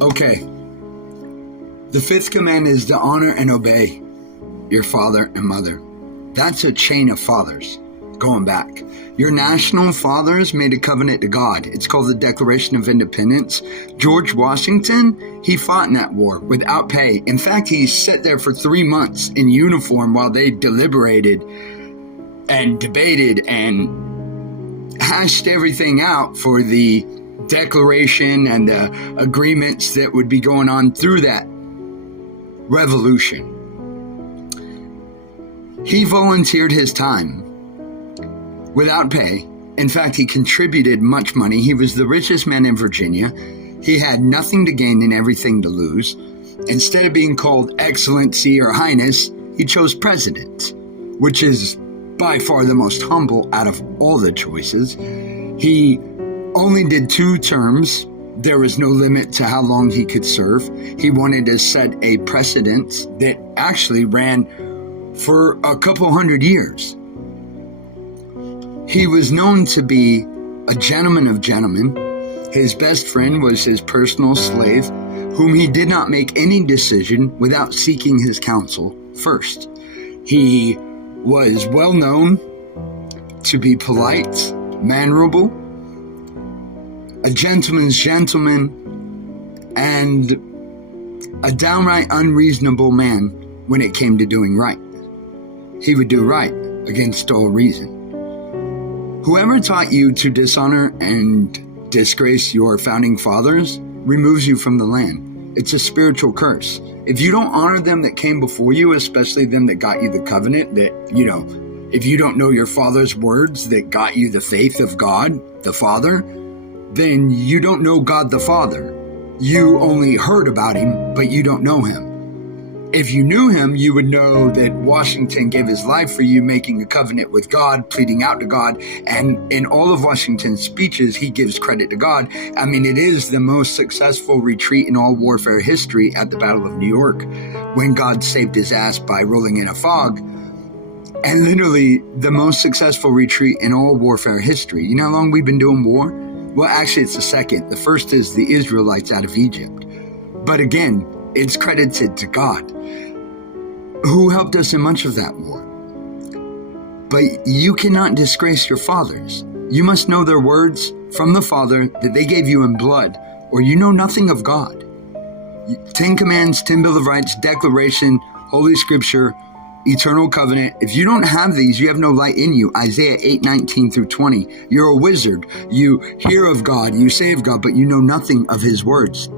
Okay. The fifth command is to honor and obey your father and mother. That's a chain of fathers going back. Your national fathers made a covenant to God. It's called the Declaration of Independence. George Washington, he fought in that war without pay. In fact, he sat there for 3 months in uniform while they deliberated and debated and hashed everything out for the declaration and the agreements that would be going on through that revolution. He volunteered his time without pay. In fact, he contributed much money. He was the richest man in Virginia. He had nothing to gain and everything to lose. Instead of being called Excellency or Highness, he chose President, which is by far the most humble out of all the choices. He only did 2 terms. There was no limit to how long he could serve. He wanted to set a precedent that actually ran for a couple hundred years. He was known to be a gentleman of gentlemen. His best friend was his personal slave, whom he did not make any decision without seeking his counsel first. He was well known to be polite, mannerable, a gentleman's gentleman, and a downright unreasonable man when it came to doing right. He would do right against all reason. Whoever taught you to dishonor and disgrace your founding fathers removes you from the land. It's a spiritual curse. If you don't honor them that came before you, especially them that got you the covenant, that, if you don't know your father's words that got you the faith of God, the Father, then you don't know God the Father. You only heard about him, but you don't know him. If you knew him, you would know that Washington gave his life for you, making a covenant with God, pleading out to God. And in all of Washington's speeches, he gives credit to God. I mean, it is the most successful retreat in all warfare history at the Battle of New York, when God saved his ass by rolling in a fog. And literally the most successful retreat in all warfare history. You know how long we've been doing war? Well, actually, it's the second. The first is the Israelites out of Egypt. But again, it's credited to God, who helped us in much of that war. But you cannot disgrace your fathers. You must know their words from the Father that they gave you in blood, or you know nothing of God. 10 Commands, 10 Bill of Rights, Declaration, Holy Scripture, Eternal Covenant. If you don't have these, you have no light in you. Isaiah 8:19 through 20. You're a wizard. You hear of God, you say of God, but you know nothing of his words.